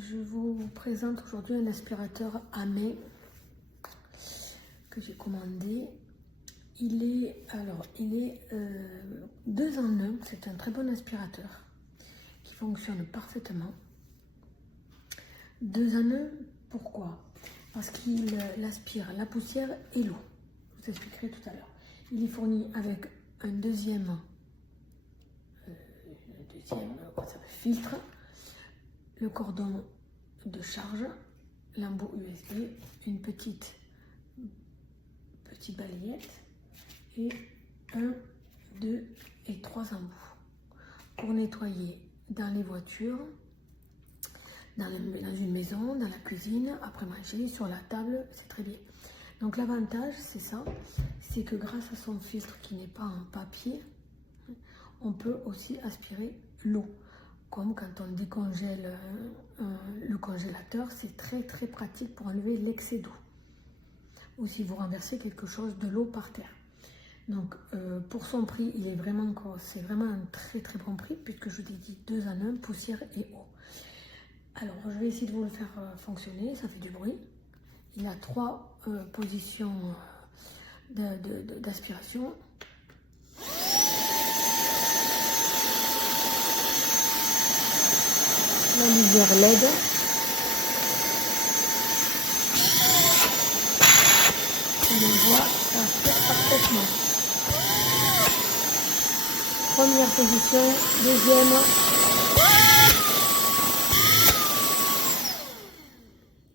je vous présente aujourd'hui un aspirateur à main que j'ai commandé. Il est 2 en 1, c'est un très bon aspirateur qui fonctionne parfaitement. 2 en 1, pourquoi? Parce qu'il aspire la poussière et l'eau. Je vous expliquerai tout à l'heure. Il est fourni avec un deuxième filtre, le cordon de charge, l'embout USB, une petite balayette et 1, 2 et 3 embouts pour nettoyer dans les voitures, dans une maison, dans la cuisine, après manger, sur la table, c'est très bien. Donc l'avantage, c'est ça, c'est que grâce à son filtre qui n'est pas en papier, on peut aussi aspirer l'eau. Comme quand on décongèle le congélateur, c'est très très pratique pour enlever l'excès d'eau. Ou si vous renversez quelque chose de l'eau par terre. Donc pour son prix, c'est vraiment un très très bon prix, puisque je vous ai dit 2 en 1, poussière et eau. Alors je vais essayer de vous le faire fonctionner, ça fait du bruit. Il a 3 positions d'aspiration. La lumière LED. On le voit, ça aspire parfaitement. Première position, deuxième.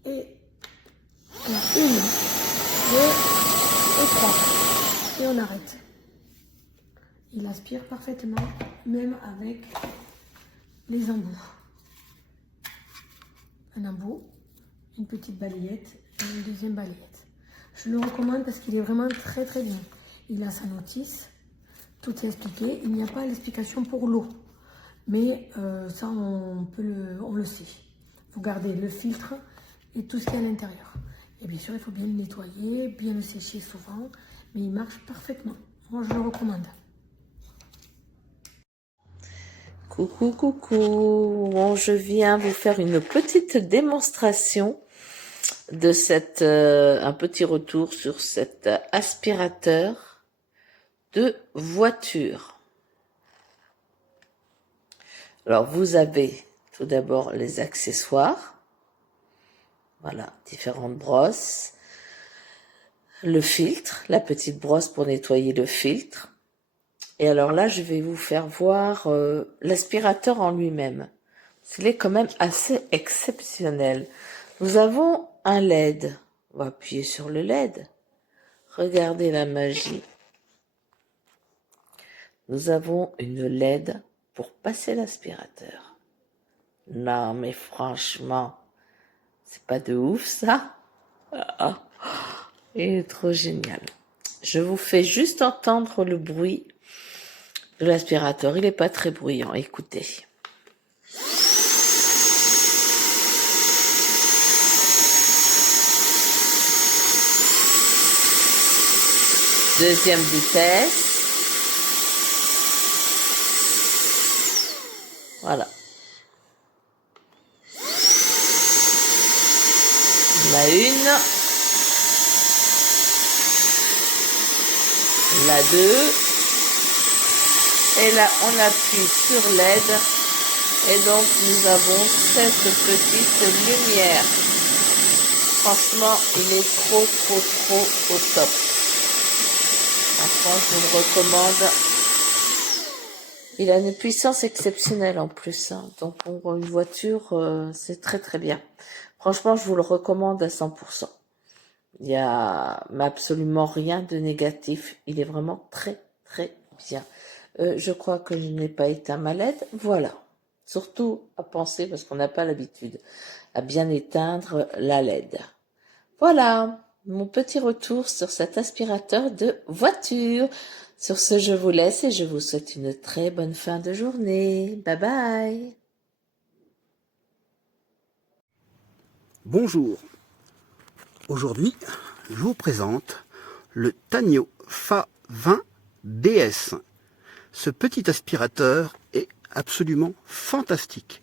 Et la 1, 2 et 3. Et on arrête. Il aspire parfaitement, même avec les embouts. Un embout, une petite balayette et une deuxième balayette. Je le recommande parce qu'il est vraiment très très bien. Il a sa notice, tout est expliqué. Il n'y a pas l'explication pour l'eau, mais ça on le sait. Vous gardez le filtre et tout ce qu'il y a à l'intérieur. Et bien sûr, il faut bien le nettoyer, bien le sécher souvent, mais il marche parfaitement. Moi, je le recommande. Coucou, coucou. Bon, je viens vous faire une petite démonstration de un petit retour sur cet aspirateur de voiture. Alors, vous avez tout d'abord les accessoires. Voilà, différentes brosses. Le filtre, la petite brosse pour nettoyer le filtre. Et alors là, je vais vous faire voir l'aspirateur en lui-même. Il est quand même assez exceptionnel. Nous avons un LED. On va appuyer sur le LED. Regardez la magie. Nous avons une LED pour passer l'aspirateur. Non, mais franchement, c'est pas de ouf ça? Il est trop génial. Je vous fais juste entendre le bruit de l'aspirateur. Il n'est pas très bruyant. Écoutez. Deuxième vitesse. Voilà. La 1. La 2. Et là, on appuie sur LED. Et donc, nous avons cette petite lumière. Franchement, il est trop au top. Franchement, je vous le recommande. Il a une puissance exceptionnelle en plus. Hein. Donc, pour une voiture, c'est très très bien. Franchement, je vous le recommande à 100%. Il n'y a absolument rien de négatif. Il est vraiment très très bien. Je crois que je n'ai pas éteint ma LED. Voilà. Surtout à penser, parce qu'on n'a pas l'habitude, à bien éteindre la LED. Voilà mon petit retour sur cet aspirateur de voiture. Sur ce, je vous laisse et je vous souhaite une très bonne fin de journée. Bye bye. Bonjour. Aujourd'hui, je vous présente le TANYO Fa20 DS. Ce petit aspirateur est absolument fantastique.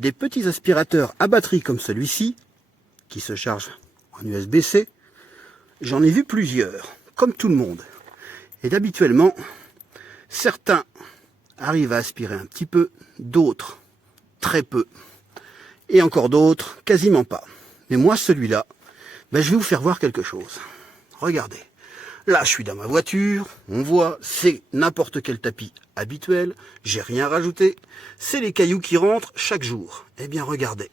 des petits aspirateurs à batterie comme celui-ci, qui se charge en USB-C, j'en ai vu plusieurs, comme tout le monde. Et d'habituellement, certains arrivent à aspirer un petit peu, d'autres très peu, et encore d'autres quasiment pas. Mais moi, celui-là, ben, je vais vous faire voir quelque chose. Regardez, là je suis dans ma voiture, on voit, c'est n'importe quel tapis habituel, j'ai rien rajouté, c'est les cailloux qui rentrent chaque jour. Eh bien regardez.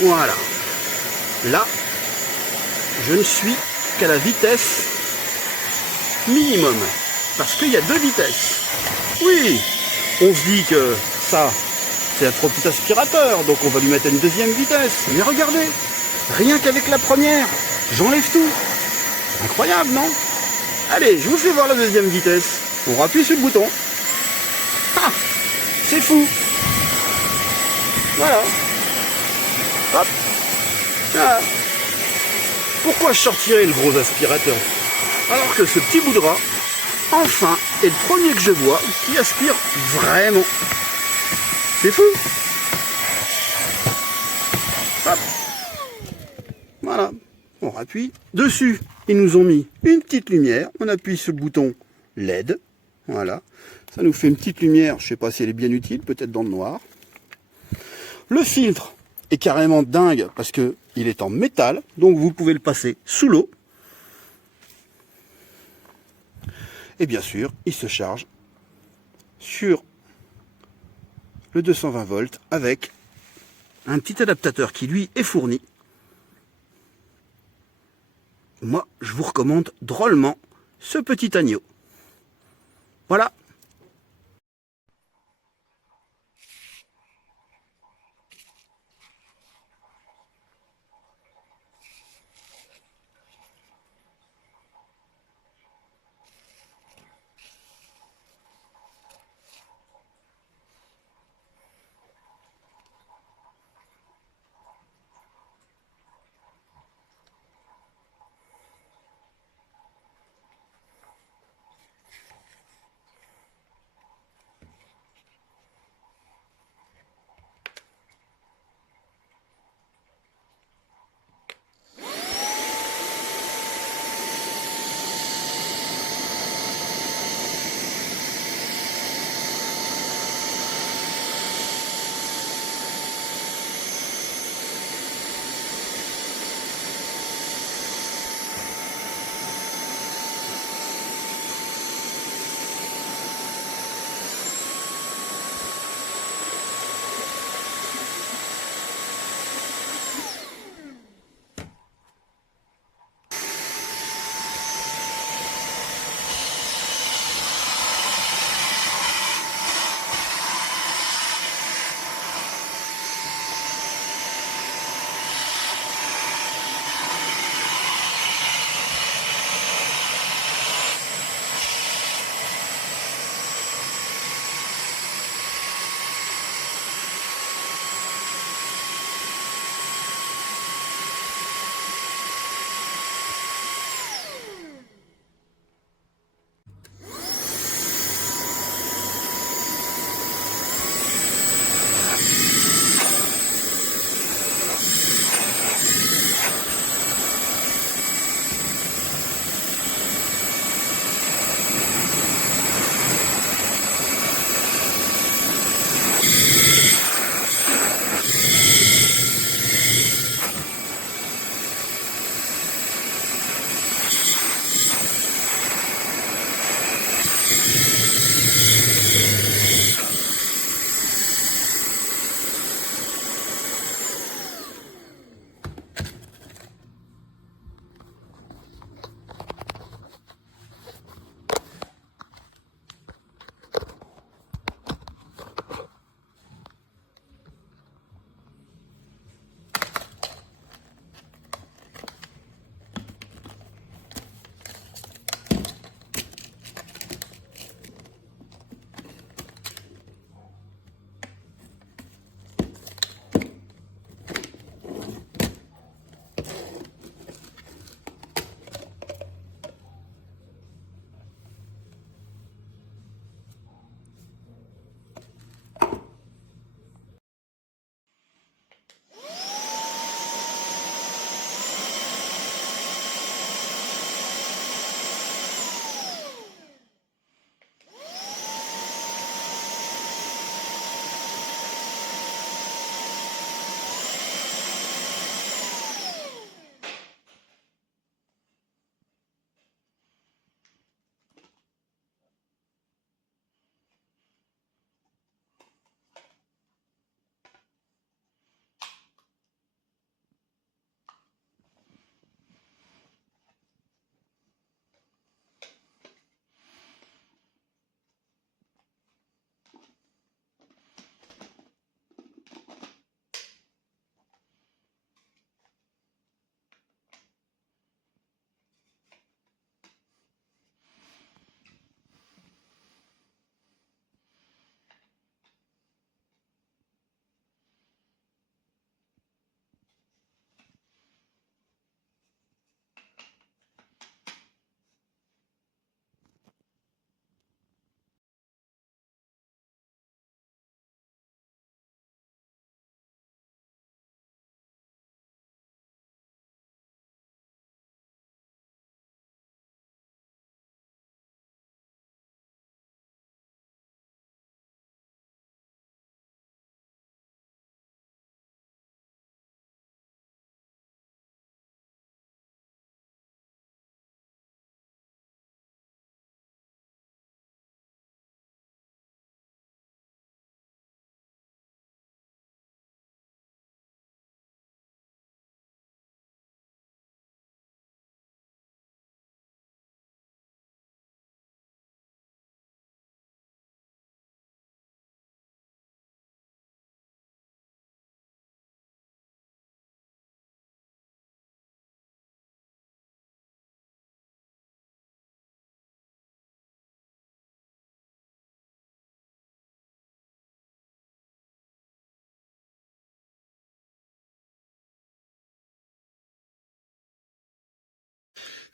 Voilà. Là, je ne suis qu'à la vitesse minimum, parce qu'il y a 2 vitesses. Oui, on se dit que ça, c'est un trop petit aspirateur, donc on va lui mettre une 2e vitesse. Mais regardez, rien qu'avec la première, j'enlève tout. Incroyable, non? Allez, je vous fais voir la 2e vitesse. On appuie sur le bouton. Ah, c'est fou. Voilà. Hop. Voilà. Pourquoi je sortirais le gros aspirateur alors que ce petit bout de rat, enfin, est le premier que je vois qui aspire vraiment. C'est fou. Hop. Voilà. On appuie dessus. Ils nous ont mis une petite lumière. On appuie sur le bouton LED. Voilà. Ça nous fait une petite lumière. Je ne sais pas si elle est bien utile. Peut-être dans le noir. Le filtre est carrément dingue parce que il est en métal. Donc vous pouvez le passer sous l'eau. Et bien sûr, il se charge sur le 220 volts avec un petit adaptateur qui lui est fourni. Moi, je vous recommande drôlement ce petit TANYO. Voilà.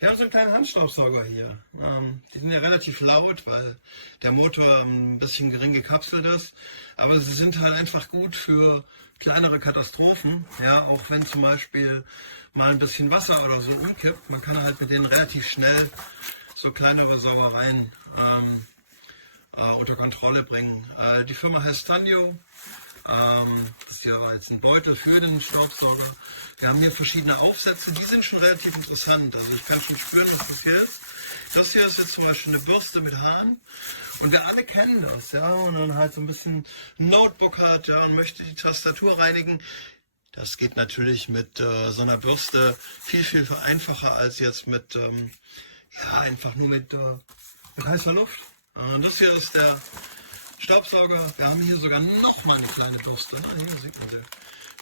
Wir haben so einen kleinen Handstaubsauger hier. Die sind ja relativ laut, weil der Motor ein bisschen gering gekapselt ist. Aber sie sind halt einfach gut für kleinere Katastrophen. Ja, auch wenn zum Beispiel mal ein bisschen Wasser oder so umkippt. Man kann halt mit denen relativ schnell so kleinere Saugereien unter Kontrolle bringen. Die Firma heißt TANYO. Das ist ja jetzt ein Beutel für den Staubsauger. Wir haben hier verschiedene Aufsätze, die sind schon relativ interessant. Also ich kann schon spüren, was das hier ist. Das hier ist jetzt zum Beispiel eine Bürste mit Haaren. Und wir alle kennen das, ja. Und dann halt so ein bisschen ein Notebook hat, ja, und möchte die Tastatur reinigen. Das geht natürlich mit so einer Bürste viel, viel einfacher als jetzt mit, ja, einfach nur mit heißer Luft. Und das hier ist der Staubsauger. Wir haben hier sogar nochmal eine kleine Bürste. Ne? Hier sieht man sie.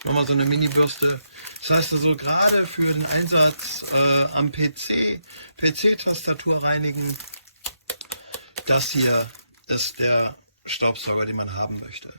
Nochmal so eine Mini-Bürste. Das heißt also gerade für den Einsatz am PC, PC-Tastatur reinigen, das hier ist der Staubsauger, den man haben möchte.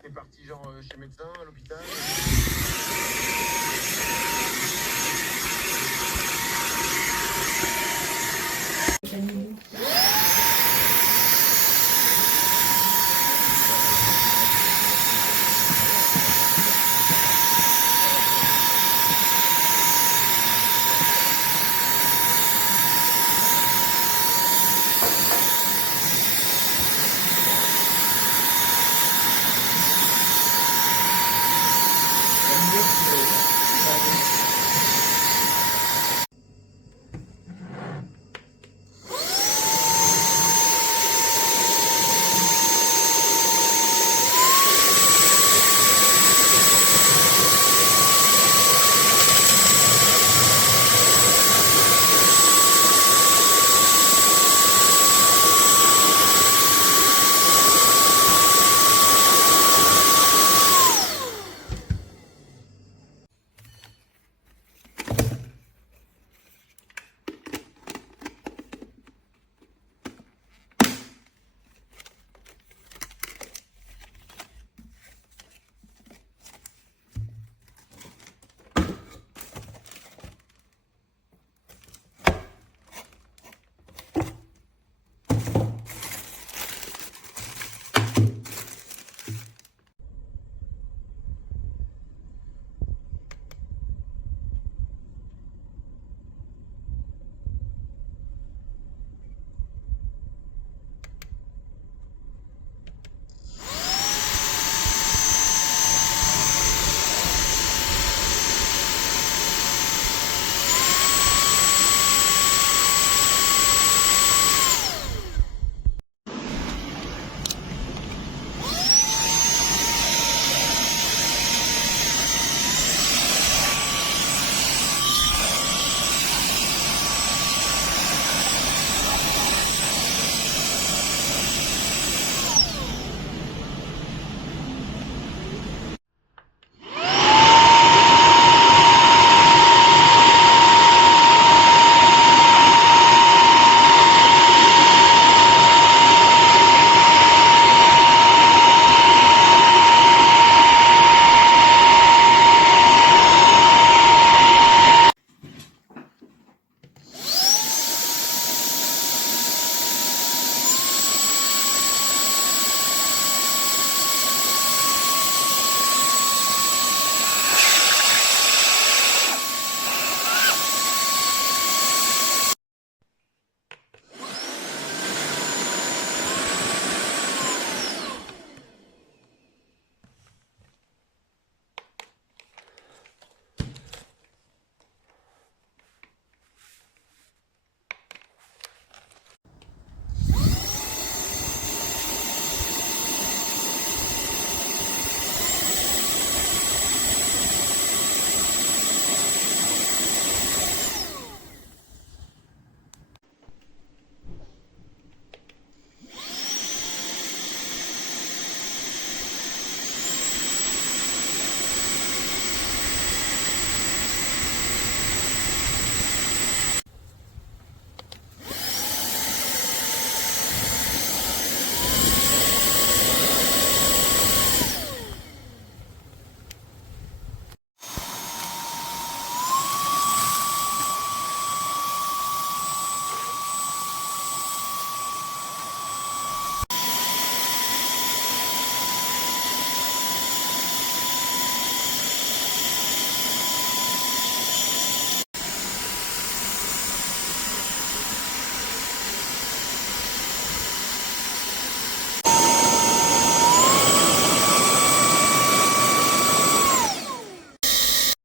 T'es parti genre chez médecin, à l'hôpital?